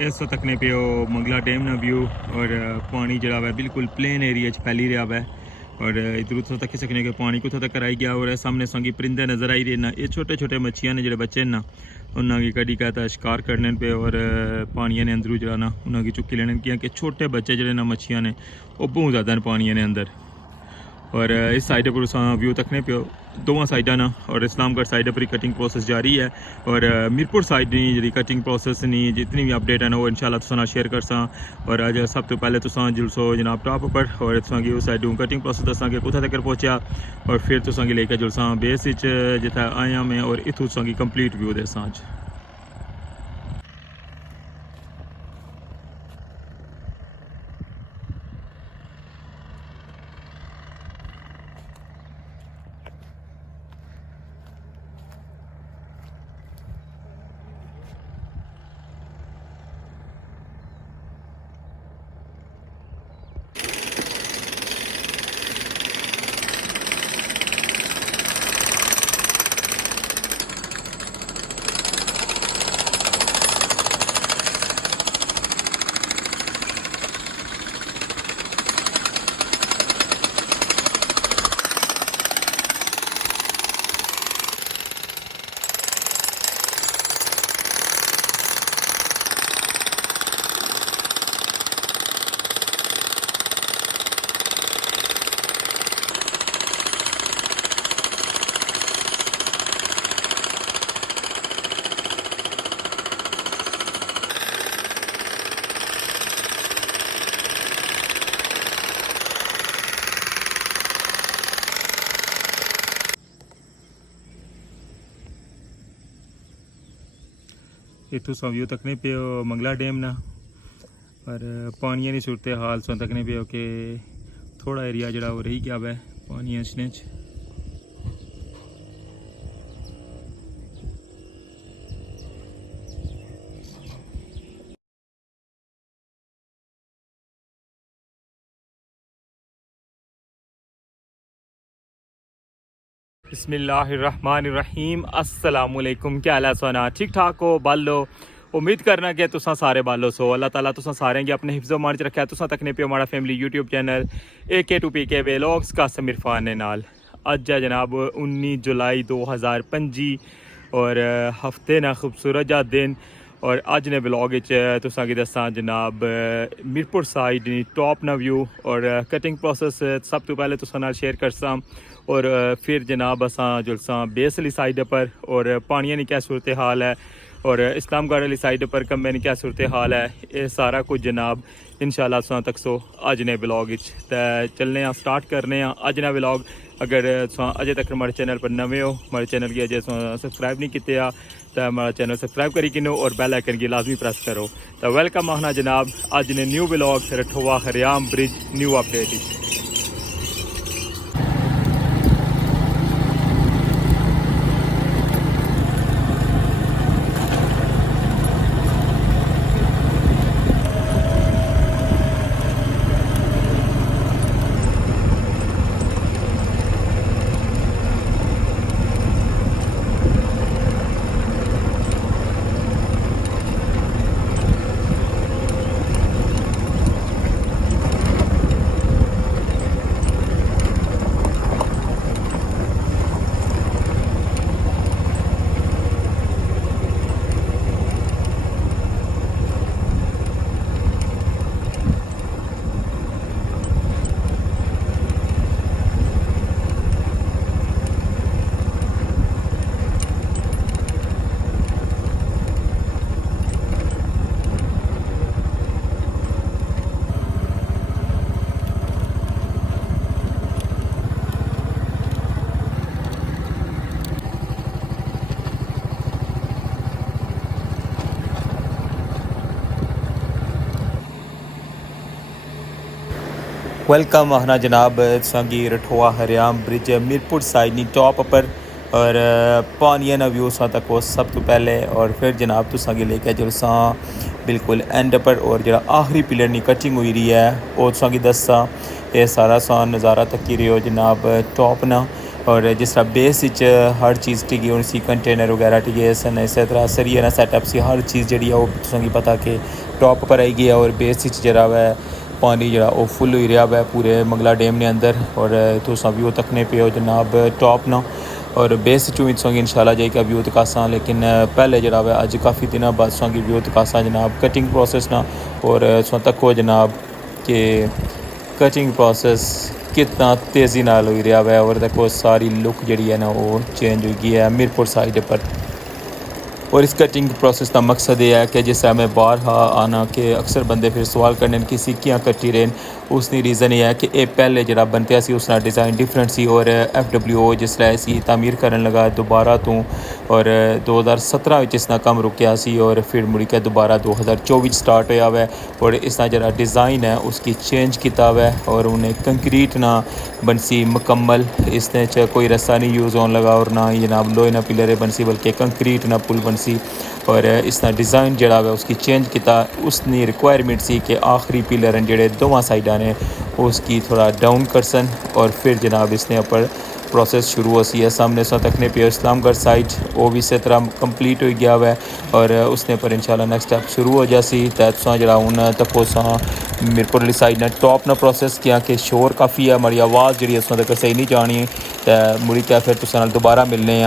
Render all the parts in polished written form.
इस तकने पे मंगला डैम ना व्यू और पानी जरा है बिल्कुल प्लेन एरिया फैली रहा है और इधर उधर तक सकने के पानी कुछ तक आई गया और सामने संगी परिंदे नज़र आई रहे ना। ये छोटे छोटे मच्छियाँ ने जो बच्चे ना उन्होंने कड़ी कहता शिकार करने पे और पानिया ने अंदरू जरा ना उन्होंने चुक्की लेने किया कि छोटे बच्चे जड़े ना मच्छियाँ ने वो बहुत ज़्यादा पानिया ने अंदर। और इस साइड पर व्यू तकने पे दोवां साइडा ना और इस्लामगढ़ साइड पर कटिंग प्रोसेस जारी है और मीरपुर साइड जी कटिंग प्रोसेस नहीं जितनी भी अपडेट है ना वो इंशाल्लाह तुसां शेयर करसा। और अज सब तो पहले तुसां जुलसो जनाब टॉप पर और तुसां की उस साइड कटिंग प्रोसेस दसा कि कुत्थे तक पहुंचा और फिर तुसां की लेकर जुलसा बेस जिथे आया मैं और इतों तुसां की कंप्लीट व्यू देसा अज। इतों व्यू तकने पे मंगला डैम ना और पानिया की सूरत हाल सो तकने पे कि थोड़ा एरिया जरा वो रही गया है पानी इसने बिस्मिल्लाहिर्रहमानिर्रहीम अस्सलामुअलैकुम। क्या हाल है सोना ठीक ठाक हो बालो उम्मीद करना कि तुसा सारे बालो सो अल्लाह ताला तुसा सारे के अपने हिफ्ज़ो मान च रखा है। तुसा तकने पे हमारा family YouTube channel AK2PK vlogs का समीर फान ने नाल अज है जनाब 19 जुलाई 2025 और हफ्ते ना खूबसूरत जा दिन और अज ने ब्लॉग तुसा की दसा जनाब मीरपुर साइड टॉप ना व्यू और कटिंग प्रोसेस सब तो पहले तुसा नाल शेयर करसा और फिर जनाब असा जुलसा बेस वाली साइड पर और पानिया की क्या सूरत हाल है और इस्लामगढ़ वाली साइड पर कम्बे की क्या सूरत हाल है ये सारा कुछ जनाब इंशाल्लाह तुसा तक सो अज ने ब्लॉग चलने स्टार्ट करने अज ने ब्लॉग। अगर अजे तक हमारे चैनल पर नवे हो हमारे चैनल की अजय सब्सक्राइब नहीं किते तो हमारा चैनल सब्सक्राइब करी किनो और बेल आइकन की लाजमी प्रेस करो। तो वेलकम आना जनाब अज ने न्यू ब्लॉग रठोवा हरियाम ब्रिज न्यू अपडेट। वेलकम आना जनाब संगी रठोआ हरियाम ब्रिज मीरपुर साइड नी टॉप पर और पानिया ना व्यू सा तक सब तो पहले और फिर जनाब तुसा की लेके जो बिल्कुल एंड पर और जो आखिरी पिलर की कटिंग हुई रही है वो तुसा की दसा ये सारा सा नज़ारा तकी रहो जनाब टॉप ना और जिस तरह बेस हर चीज़ ठीक है सी कंटेनर वगैरह ठीक है इस तरह सरिया ना सैटअप सी हर चीज़ जी तुसें पता कि टॉप पर आई गई है और बेस जरा वै पानी जरा वो फुल हो रहा है पूरे मंगला डैम ने अंदर और तुस व्यू तकने पे हो जनाब टॉप ना और बेस चूँ तुसें इंशाल्लाह जाइए व्यू तकासा लेकिन पहले जरा वै अज काफ़ी दिन बाद तुसें व्यू तकासा जनाब कटिंग प्रोसेस ना और तुसें तको जनाब कि कटिंग प्रोसेस कितना तेज़ी नाल हो रहा है और देखो सारी लुक जी है ना वो चेंज हो गई है मीरपुर साइड पर और इस कटिंग प्रोसेस का मकसद ये है कि जिस मैं बाहर आना कि अक्सर बंदे फिर सवाल करने कि सिक्कियाँ कट्टी रहे उसकी रीज़न ये है कि ये पहले जरा बनते सी उसका डिज़ाइन डिफरेंट सी और FWO जिसलै इसी तामीर करन लगा दोबारा तो और 2017 इसका कम रुकया सी और फिर मुड़ के दोबारा 2024 स्टार्ट होया हुआ और इसका जरा डिज़ाइन है उसकी चेंज किया हुआ है और उन्हें कंक्रीट ना बनसी मुकम्मल इसने कोई रस्सा नहीं यूज़ होने लगा और ना ही जनाब लोहे ना पिलर बनसी बल्कि कंक्रीट ना पुल बनसी और इसका डिज़ाइन जड़ा है उसकी चेंज किया उसकी रिक्वायरमेंट सी कि आखिरी पिलर हैं जोड़े दोवां साइडा ने उसकी थोड़ा डाउन करसन और फिर जनाब इसने अपर प्रोसेस शुरू हो सी है सामने सो तकने पे इस्लामगढ़ साइड वो भी इस तरह कंप्लीट हो गया हुआ है और उसने पर इंशाल्लाह नेक्स्ट स्टेप शुरू हो जासी तुसा जरा हूँ तको मीरपुर वाली साइड ने टॉप ना प्रोसेस किया कि शोर काफ़ी है हमारी आवाज़ जी उसों तक सही नहीं जानी तो मुड़ी क्या फिर तुसा दोबारा मिलने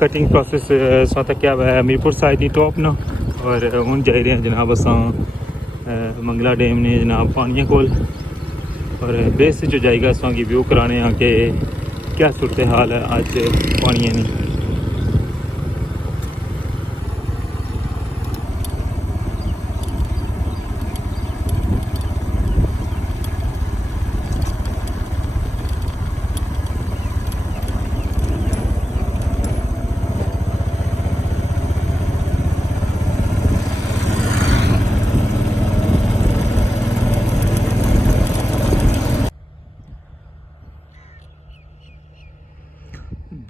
कटिंग प्रोसेस असां तक्या हुआ है मीरपुर साइड की टॉप ना और हुण जाई रहे हैं जनाब असां मंगला डैम ने जनाब पानिया कोल और बेस जो जाएगा असां की व्यू कराने कि क्या सूरत हाल है अज पानिया ने।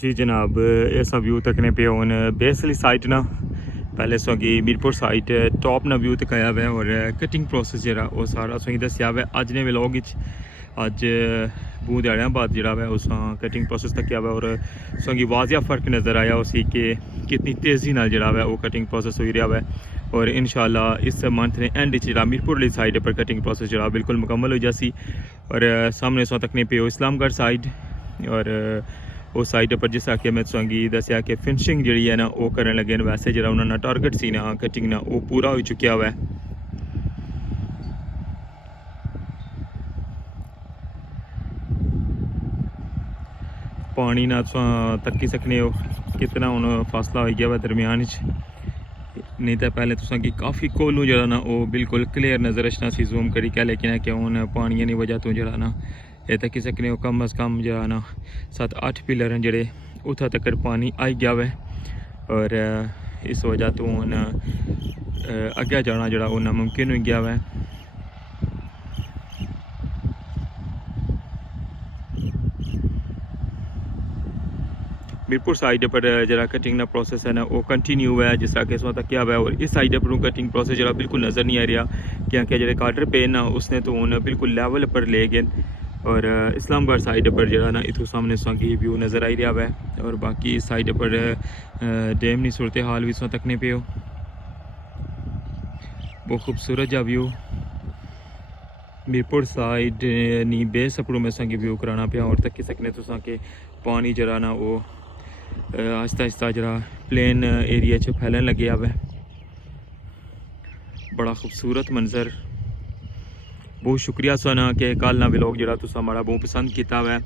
जी जनाब ऐसा व्यू तकने पे हूँ बेसली साइड ना पहले सोगी मीरपुर साइड टॉप ना व्यू तकाया हुआ है और कटिंग प्रोसेस जरा वो सारा सोगी दसिया हुआ है अज ने व्लॉग अज बूंद आड़िया बाद जरा है उस कटिंग प्रोसेस तकिया हुआ और सोगी वाजिया फ़र्क नज़र आया उसी के कितनी तेज़ी नाल जरा है वो कटिंग प्रोसेस हो रहा है और इंशाल्लाह इस मंथ ने एंड जरा मीरपुर वाली साइड पर कटिंग प्रोसेस जरा बिल्कुल मुकम्मल हो जासी और सामने सो तकने पे इस्लामगढ़ साइड और उस साइड पर जिस कि मैं तुसेंगी दसिया कि फिनिशिंग जी है ना वो करन लगे वैसे जो उन्होंने टारगेट सी ना कटिंग ना वो पूरा हो चुका हुआ है। पानी ना तक्की सकने हो कितना हूँ फासला हो गया वा दरम्यान नहीं तो पहले तुसेंगी काफ़ी कोलू जरा ना वो बिल्कुल क्लियर नज़र अचना सी जूम करी क्या लेकिन है कि हूँ पानिया की वजह तो जरा ना ये तक सकने कम अज़ कम जरा ना 7-8 पिलर हैं जड़े उतना तक पानी आई गया वै और इस वजह तो हूँ अगे जाना जरा वो नामुमकिन हो गया वै। मीरपुर साइड पर जरा कटिंग ना प्रोसेस है ना वो कंटिन्यू हुआ है जिस तरह के इसमें तक किया हुआ है और इस साइड पर कटिंग प्रोसेस जरा बिल्कुल नज़र नहीं आ रहा क्योंकि जो कार्डर पे ना उसने तो हूँ बिल्कुल लेवल पर ले गए और इस्लामगढ़ साइड पर जरा ना इतों सामने की व्यू नज़र आई रहा है और बाकी इस साइड पर डैम की सूरत हाल भी इसमें तकने पे हो बहुत खूबसूरत जा व्यू मीरपुर साइड नी बेस अपड़ों में संगी व्यू कराना पिया और तक सकने तो के पानी जरा ना वो आहिस्ता आहिस्ता जरा प्लेन एरिया च फैलन लगे हुआ है बड़ा खूबसूरत मंजर। बहुत शुक्रिया सोना कि कल ना व्लॉग जरा तुसा हमारा बहुत पसंद किया हुआ है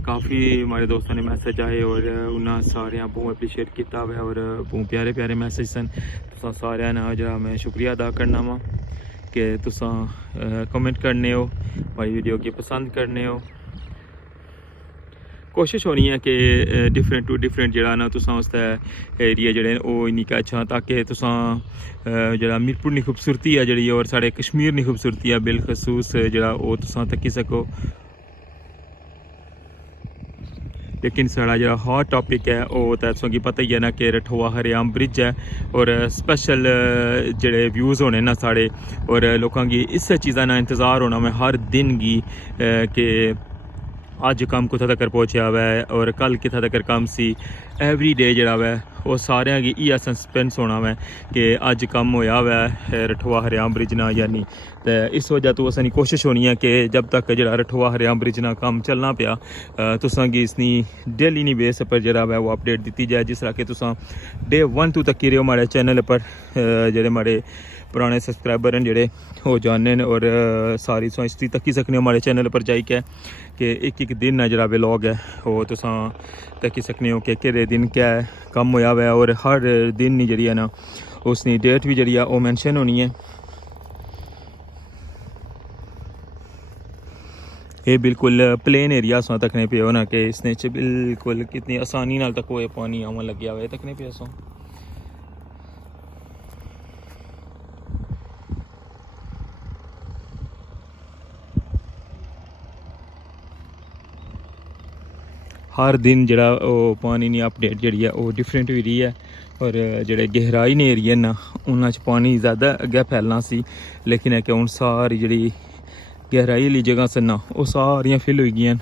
काफ़ी हमारे दोस्तों ने मैसेज आए और उन्होंने सारे बहुत अप्रीशिएट किया हुआ है और बहुत प्यारे प्यारे मैसेज सन तुसा सारे ना जरा मैं शुक्रिया अदा करना वा कि तुसा कमेंट करने हो हमारी वीडियो की पसंद करने हो। कोशिश होनी है कि डिफरेंट टू डिफरेंट जरा ना तुसा उस एरिया जड़े वो इन्नी अच्छा ताकि तुसा जरा मीरपुर की खूबसूरती है जी और साढ़े कश्मीर की खूबसूरती है बिलखसूस जरा वो तुसा तकी सको। लेकिन साढ़ा जो हॉट टॉपिक है वो तो तुसेंगी पता ही है ना कि रठोआ हरियाम ब्रिज है और स्पेशल जेडे व्यूज़ होने ना साढ़े और लोगों की इस चीज़ा ना इंतज़ार होना मैं हर दिन की कि अज कम कुत्थे तक पहुँचा हुआ है और कल कित्थे तक कम सी एवरी डे जरा वै वो सारे की इ'यै सस्पेंस होना वै कि अज कम होया हुआ है रठोआ हरियाम ब्रिज ना या नहीं तो इस वजह तो असानी कोशिश होनी है कि जब तक जरा रठोआ हरियाम ब्रिज ना कम चलना पिया तुसांगी इसनी डेली नी बेस पर जरा वै वो अपडेट दी जाए जिस तरह कि तुसा डे 1 तो तक रहो हमारे चैनल पर जेडे हमारे पुराने सब्सक्राइबर हैं जेडे हो जाने और सारी हिस्ट्री तकी सकने हमारे चैनल पर जाइए कि एक दिन ना जरा व्लॉग है वो तुसा तकी सकने हो कि केड़े दिन क्या है कम होया हुआ है और हर दिन ही जी है ना उसकी डेट भी जी वो मैंशन होनी है। ये बिल्कुल प्लेन एरिया सो तकने पे हो ना कि इसने बिल्कुल कितनी आसानी नाल तक वो पानी आवन लगे हुआ है तकने पे सो हर दिन जरा वो पानी की अपडेट जी है वो डिफरेंट हो रही है और जेडे गहराई ने एरिया ना उन्होंने पानी ज़्यादा अगे फैलना सी लेकिन है कि हूँ सारी जी गहराई वाली जगह सन ना वो सारियां फिल हो गई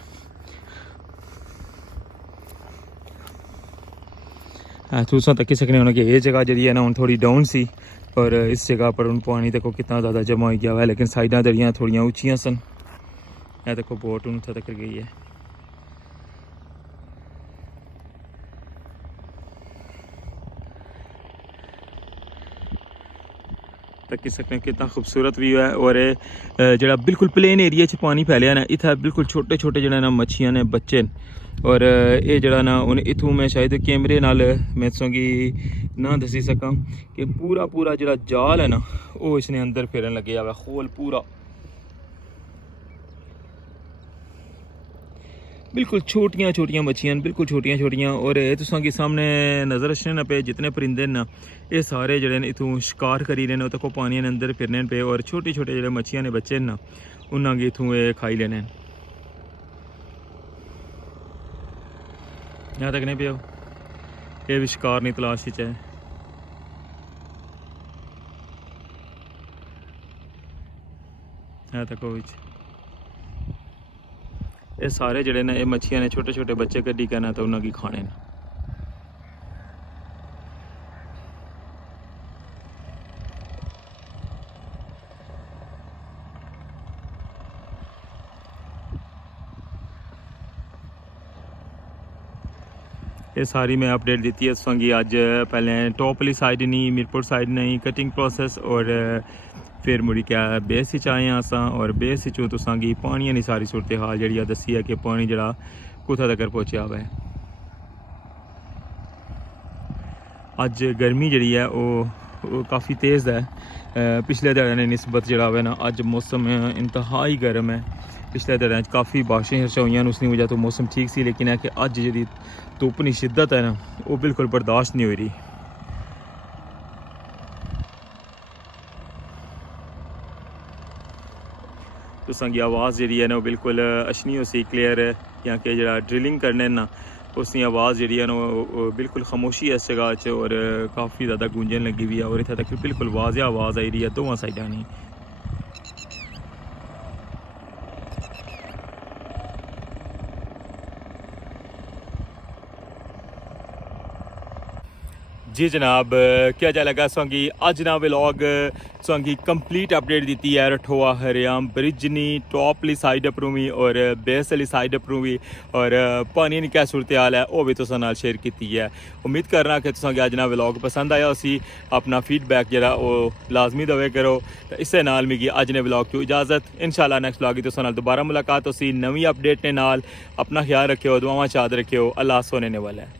तुसा तकी सकने होना कि ये जगह जी है ना हूँ थोड़ी डाउन सी और इस जगह पर हूँ पानी देखो कितना ज़्यादा जमा हो गया हुआ है लेकिन साइडा दरिया थोड़ियाँ उच्चियाँ सन यह देखो बोट हूँ तक गई है। तक सकते हैं कितना खूबसूरत व्यू है। और जो बिल्कुल प्लेन एरिया च पानी फैलिया ना, इतना बिल्कुल छोटे छोटे जो ना मच्छियां ने बच्चे और ये जड़ा ना हूँ इतों मैं शायद कैमरे नाल मैं तुसेंगी ना दसी सकां कि पूरा पूरा जो जाल है ना वो इसने अंदर फिरन लगे हुआ खोल पूरा बिल्कुल छोटियां छोटियां मच्छियां बिल्कुल छोटियां छोटियां। और तुसेंगी सामने नज़र रखने ना पे जितने परिंदे ना ये सारे जड़े इतों शिकार करी रहे तक पानी अंदर फिरने पे और छोटे छोटे जो मच्छियां ने बच्चे ना उन्होंने इतों खाई लेने यहाँ तक नहीं पे ये भी शिकार नहीं तलाश है। यहाँ तक ये सारे जड़े ने ये मच्छियां ने छोटे छोटे बच्चे कड्डी करना तो उन्होंने खाने ने। ये सारी मैं अपडेट दी है तुसेंगी अज पहले टॉप वाली साइड नहीं मीरपुर साइड नहीं कटिंग प्रोसेस और फिर मुड़ी क्या बेस च आए अस और बेस चो तुसेंगी पानी की सारी सूरत हाल जी दसी है कि पानी जरा कुत्थै तक पहुँचा हुआ है। अज गर्मी जी है वो काफ़ी तेज़ है पिछले दिहाड़े ने निस्बत जरा है ना अज मौसम इंतहाई गर्म है। पिछले दिहाड़े काफ़ी बारिशें हर्षा हुई उसकी वजह तो मौसम ठीक सी लेकिन है कि अज जी धुप्प की शिद्दत है ना वो बिल्कुल बर्दाश्त नहीं हो रही। तुसेंगी आवाज़ जी है ना वो बिल्कुल अच्छी हो सी क्लियर है या कि जरा ड्रिलिंग करने ना उसकी आवाज़ जी है ना वो बिल्कुल खामोशी है इस जगह च और काफ़ी ज़्यादा गूंजन लगी हुई है और इतना तक बिल्कुल वाज़ह आवाज़ आई रही है दोवां साइडा नहीं। जी जनाब क्या जा लगा सोंगी अज ना व्लॉग सोंगी कंप्लीट अपडेट दी है रठोआ हरियाम ब्रिज नी टॉप वाली साइड उपरों भी और बेस वाली साइड उपरों भी और पानी की क्या सूरत हाल है वह भी तुसां नाल शेयर की है। उम्मीद करना कि तुसेंगी अज ना व्लॉग पसंद आया उसी अपना फीडबैक जरा वो लाजमी दवे करो। तो इसे नाल मिगी अज ने व्लॉग की इजाज़त इंशाल्लाह नेक्स्ट व्लॉग की तुसां नाल दोबारा मुलाकात उसी नवी अपडेट ने नाल। अपना ख्याल रखियो दुआवां याद रखियो अल्लाह सोने ने वाला है।